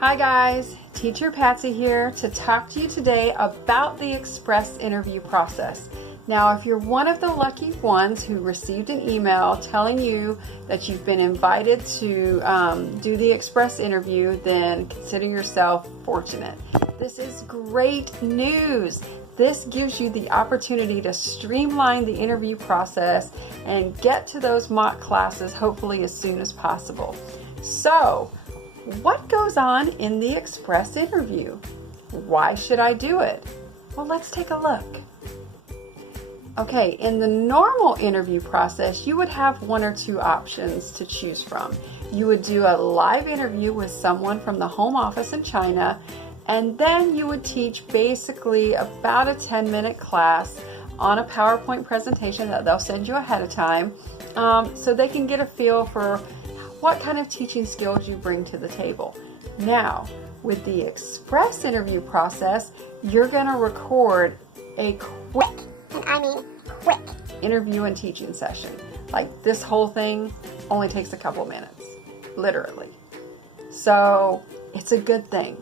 Hi guys, Teacher Patsy here to talk to you today about the Express interview process. Now, if you're one of the lucky ones who received an email telling you that you've been invited to do the Express interview, then consider yourself fortunate. This is great news. This gives you the opportunity to streamline the interview process and get to those mock classes hopefully as soon as possible. So, what goes on in the Express interview? Why should I do it? Well, let's take a look. Okay, in the normal interview process, you would have one or two options to choose from. You would do a live interview with someone from the home office in China, and then you would teach basically about a 10-minute class on a PowerPoint presentation that they'll send you ahead of time so they can get a feel for what kind of teaching skills you bring to the table. Now, with the Express interview process, you're going to record a quick, and I mean quick, interview and teaching session. Like, this whole thing only takes a couple minutes, literally. So it's a good thing.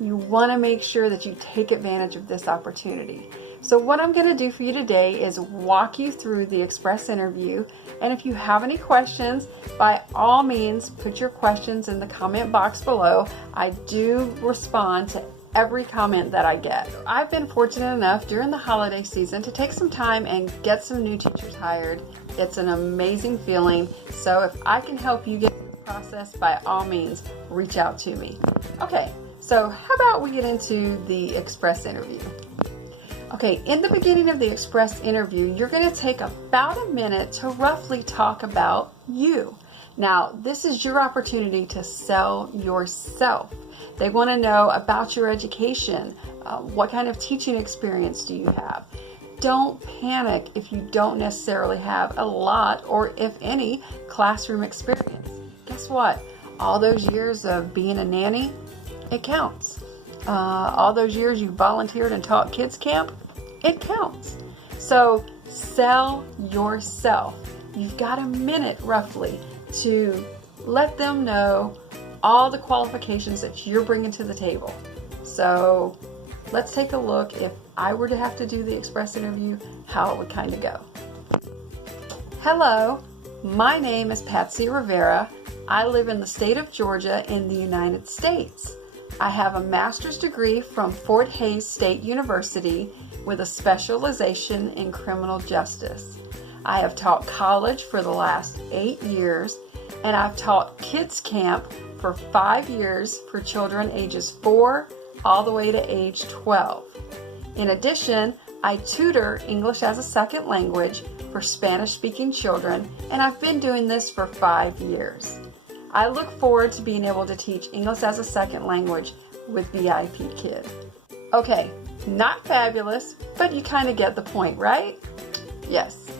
You want to make sure that you take advantage of this opportunity. So what I'm going to do for you today is walk you through the Express interview, and if you have any questions, by all means put your questions in the comment box below. I do respond to every comment that I get. I've been fortunate enough during the holiday season to take some time and get some new teachers hired. It's an amazing feeling, so if I can help you get through the process, by all means reach out to me. Okay, so how about we get into the Express interview? Okay, in the beginning of the Express interview, you're going to take about a minute to roughly talk about you. Now, this is your opportunity to sell yourself. They want to know about your education. What kind of teaching experience do you have? Don't panic if you don't necessarily have a lot or, if any, classroom experience. Guess what? All those years of being a nanny, it counts. All those years you volunteered and taught kids camp, it counts. So sell yourself. You've got a minute roughly to let them know all the qualifications that you're bringing to the table. So let's take a look, if I were to have to do the Express interview, how it would kind of go. Hello, my name is Patsy Rivera. I live in the state of Georgia in the United States. I have a master's degree from Fort Hays State University with a specialization in criminal justice. I have taught college for the last 8 years, and I've taught kids camp for 5 years for children ages 4 all the way to age 12. In addition, I tutor English as a second language for Spanish-speaking children, and I've been doing this for 5 years. I look forward to being able to teach English as a second language with VIPKID. Okay, not fabulous, but you kind of get the point, right? Yes.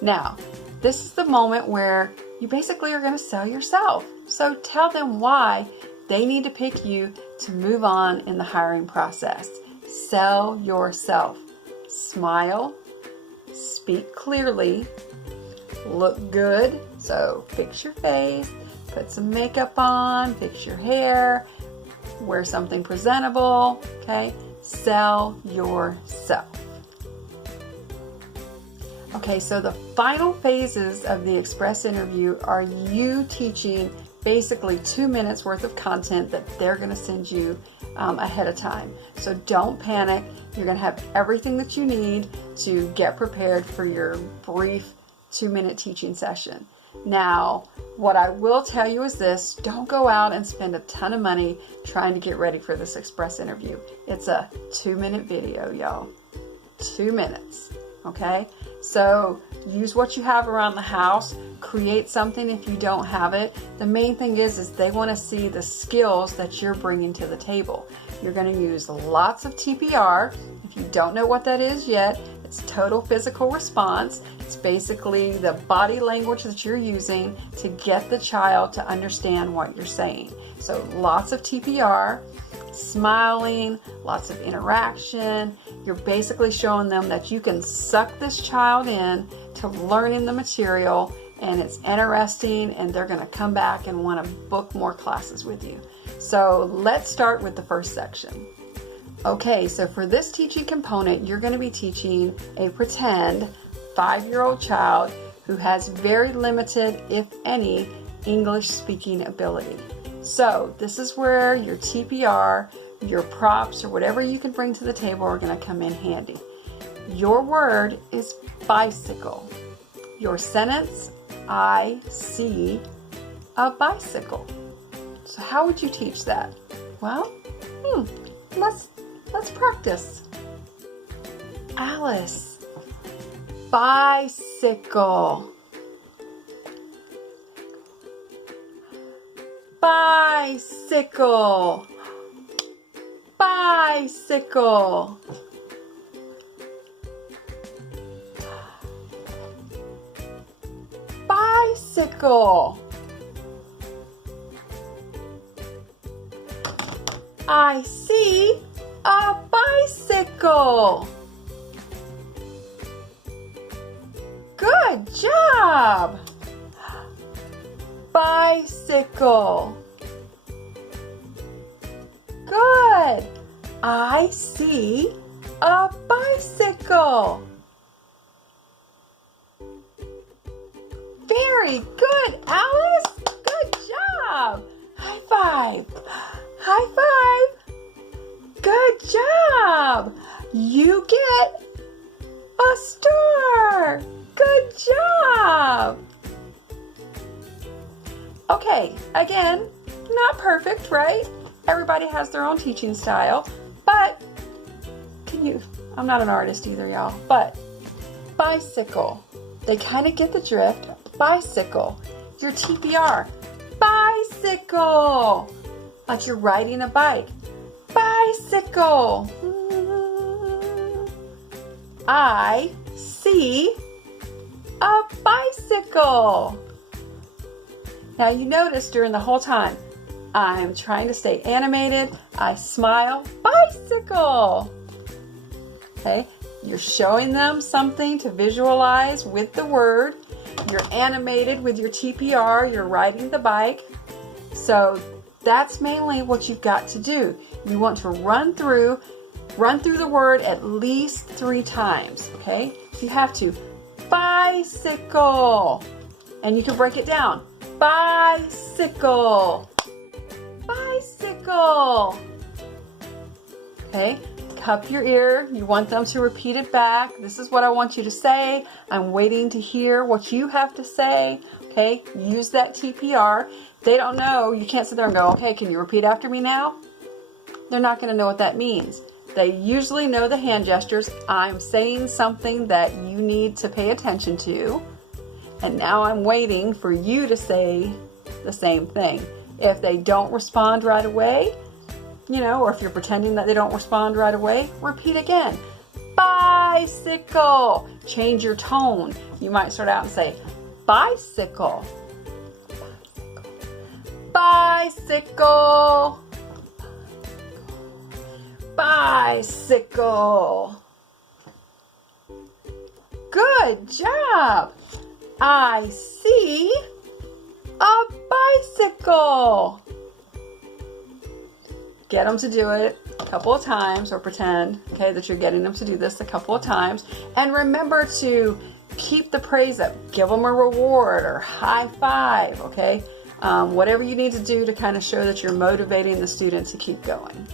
Now, this is the moment where you basically are going to sell yourself. So tell them why they need to pick you to move on in the hiring process. Sell yourself. Smile, speak clearly, look good, so fix your face, put some makeup on, fix your hair, wear something presentable, okay? Sell yourself. Okay, so the final phases of the Express interview are you teaching basically 2 minutes worth of content that they're going to send you ahead of time. So don't panic. You're going to have everything that you need to get prepared for your brief 2-minute teaching session. Now, what I will tell you is this: don't go out and spend a ton of money trying to get ready for this Express interview. It's a 2-minute video, y'all. 2 minutes, okay? So use what you have around the house. Create something if you don't have it. The main thing is they want to see the skills that you're bringing to the table. You're going to use lots of TPR. If you don't know what that is yet, it's total physical response. It's basically the body language that you're using to get the child to understand what you're saying. So lots of TPR, smiling, lots of interaction. You're basically showing them that you can suck this child in to learning the material and it's interesting, and they're going to come back and want to book more classes with you. So let's start with the first section. Okay, so for this teaching component, you're going to be teaching a pretend 5-year-old child who has very limited, if any, English speaking ability. So this is where your TPR, your props, or whatever you can bring to the table are going to come in handy. Your word is bicycle. Your sentence, I see a bicycle. So how would you teach that? Well, let's practice. Alice, bicycle. Bicycle. Bicycle. Bicycle. I see a bicycle. Good job. Bicycle. Good. I see a bicycle. Very good, Alice. Good job. High five. High five. Good job. You get a star. Good job. Okay, again, not perfect, right? Everybody has their own teaching style, but I'm not an artist either, y'all, but bicycle. They kind of get the drift. Bicycle. Your TPR. Bicycle. Like you're riding a bike. Bicycle. I see a bicycle. Now you notice during the whole time, I'm trying to stay animated. I smile. Bicycle. Okay, you're showing them something to visualize with the word. You're animated with your TPR. You're riding the bike. So that's mainly what you've got to do. You want to run through the word at least 3 times. Okay, you have to. Bicycle. And you can break it down. Bicycle. Bicycle. Okay, cup your ear. You want them to repeat it back. This is what I want you to say. I'm waiting to hear what you have to say. Okay, use that TPR. They don't know. You can't sit there and go, okay, can you repeat after me now? They're not going to know what that means. They usually know the hand gestures. I'm saying something that you need to pay attention to. And now I'm waiting for you to say the same thing. If they don't respond right away, or if you're pretending that they don't respond right away, repeat again. Bicycle. Change your tone. You might start out and say, bicycle. Bicycle. Bicycle. Good job. I see a bicycle. Get them to do it a couple of times, or pretend, okay, that you're getting them to do this a couple of times. And remember to keep the praise up. Give them a reward or high five, okay? Whatever you need to do to kind of show that you're motivating the student to keep going.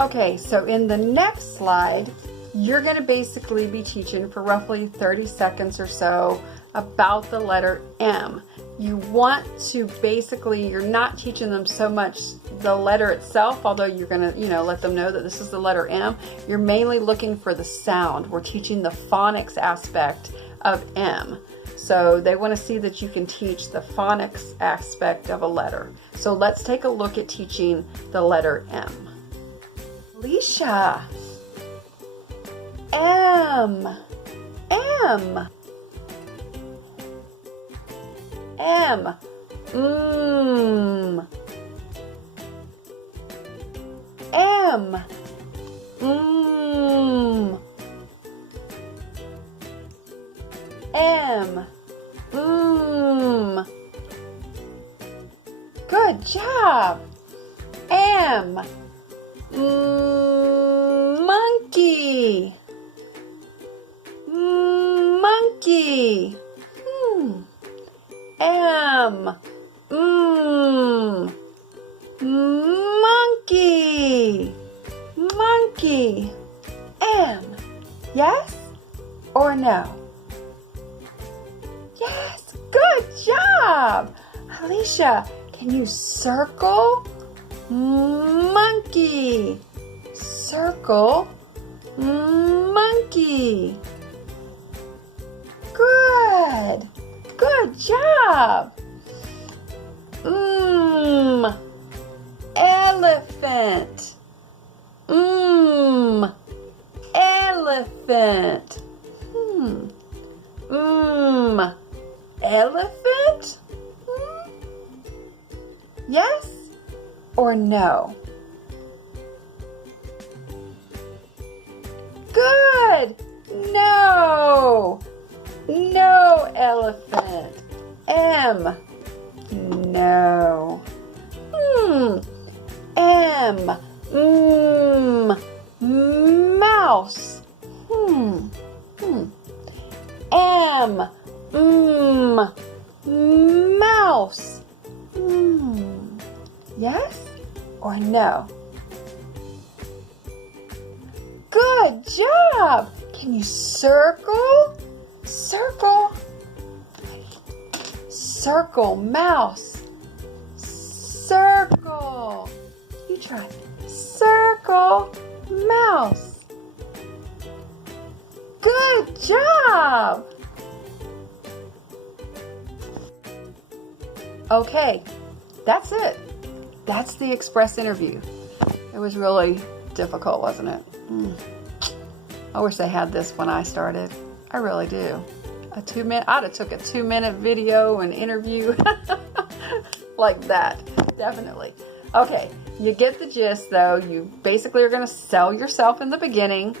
Okay, so in the next slide, you're going to basically be teaching for roughly 30 seconds or so about the letter M. You want to you're not teaching them so much the letter itself, although you're going to, let them know that this is the letter M. You're mainly looking for the sound. We're teaching the phonics aspect of M. So they want to see that you can teach the phonics aspect of a letter. So let's take a look at teaching the letter M. Alicia. M. M. M. M. M. M. M. Monkey. Monkey. M. Monkey. Monkey. M. Yes or no? Yes. Good job. Alicia, can you circle monkey? Circle monkey. Good. Good job. Elephant. Elephant. Elephant? Yes or no? Good. No. No elephant. M. No. M. Mouse. M. Mouse. Yes or no? Good job. Can you circle? Circle. Circle mouse. Circle. You try. Circle mouse. Good job. Okay, that's it. That's the Express interview. It was really difficult, wasn't it? I wish they had this when I started. I really do. I'd have took a 2-minute video and interview like that. Definitely. Okay, you get the gist though. You basically are going to sell yourself in the beginning.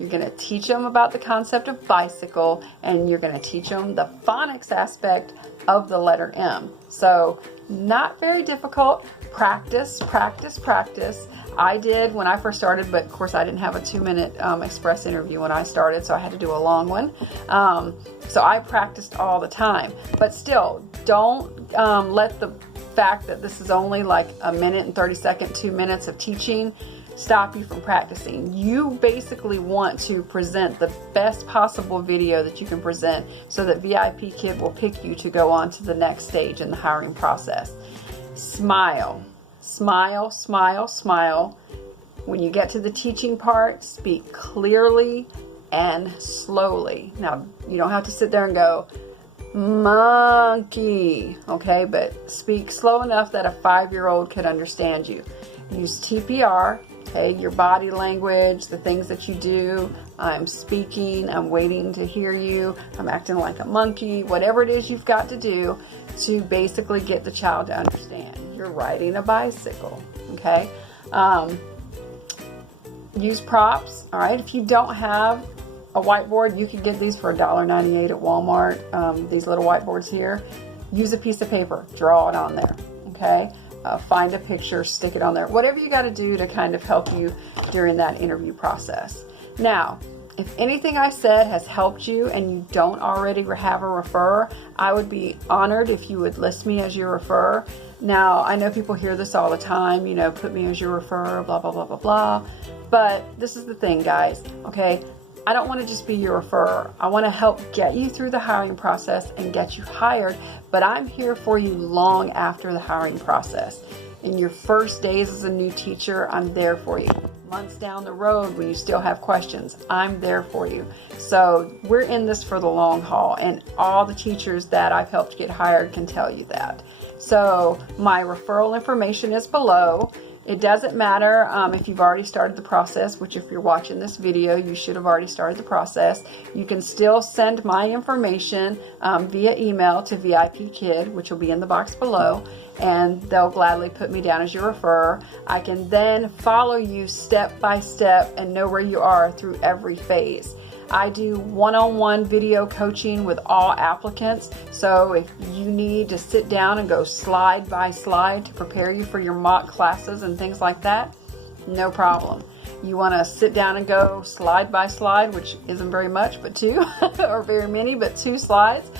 You're going to teach them about the concept of bicycle, and you're going to teach them the phonics aspect of the letter M. So not very difficult. Practice, practice, practice. I did when I first started, but of course I didn't have a 2-minute Express interview when I started, so I had to do a long one. So I practiced all the time. But still, don't let the fact that this is only like a minute and 30 seconds, 2 minutes of teaching stop you from practicing. You basically want to present the best possible video that you can present so that VIPKid will pick you to go on to the next stage in the hiring process. Smile. Smile, smile, smile. When you get to the teaching part, speak clearly and slowly. Now, you don't have to sit there and go, monkey, okay? But speak slow enough that a 5-year-old could understand you. Use TPR, okay? Your body language, the things that you do. I'm speaking, I'm waiting to hear you, I'm acting like a monkey, whatever it is you've got to do to basically get the child to understand. You're riding a bicycle, okay? Use props, all right? If you don't have a whiteboard, you can get these for $1.98 at Walmart, these little whiteboards here. Use a piece of paper, draw it on there, okay? Find a picture, stick it on there. Whatever you got to do to kind of help you during that interview process. Now, if anything I said has helped you and you don't already have a referrer, I would be honored if you would list me as your referrer. Now, I know people hear this all the time, you know, put me as your referrer, blah, blah, blah, blah, blah. But this is the thing, guys, okay? I don't want to just be your referrer. I want to help get you through the hiring process and get you hired, but I'm here for you long after the hiring process. In your first days as a new teacher, I'm there for you. Months down the road when you still have questions, I'm there for you. So we're in this for the long haul, and all the teachers that I've helped get hired can tell you that. So my referral information is below. It doesn't matter if you've already started the process, which if you're watching this video, you should have already started the process. You can still send my information via email to VIPKid, which will be in the box below, and they'll gladly put me down as your referrer. I can then follow you step by step and know where you are through every phase. I do one-on-one video coaching with all applicants. So if you need to sit down and go slide by slide to prepare you for your mock classes and things like that, no problem. You want to sit down and go slide by slide, which isn't very much, but 2, or very many, but 2 slides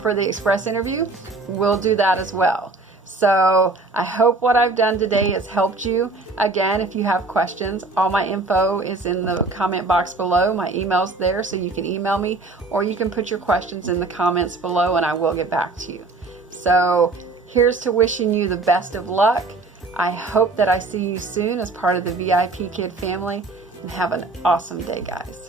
for the express interview, we'll do that as well. So I hope what I've done today has helped you. Again, if you have questions, all my info is in the comment box below. My email's there, so you can email me, or you can put your questions in the comments below and I will get back to you. So here's to wishing you the best of luck. I hope that I see you soon as part of the VIPKID family, and have an awesome day, guys.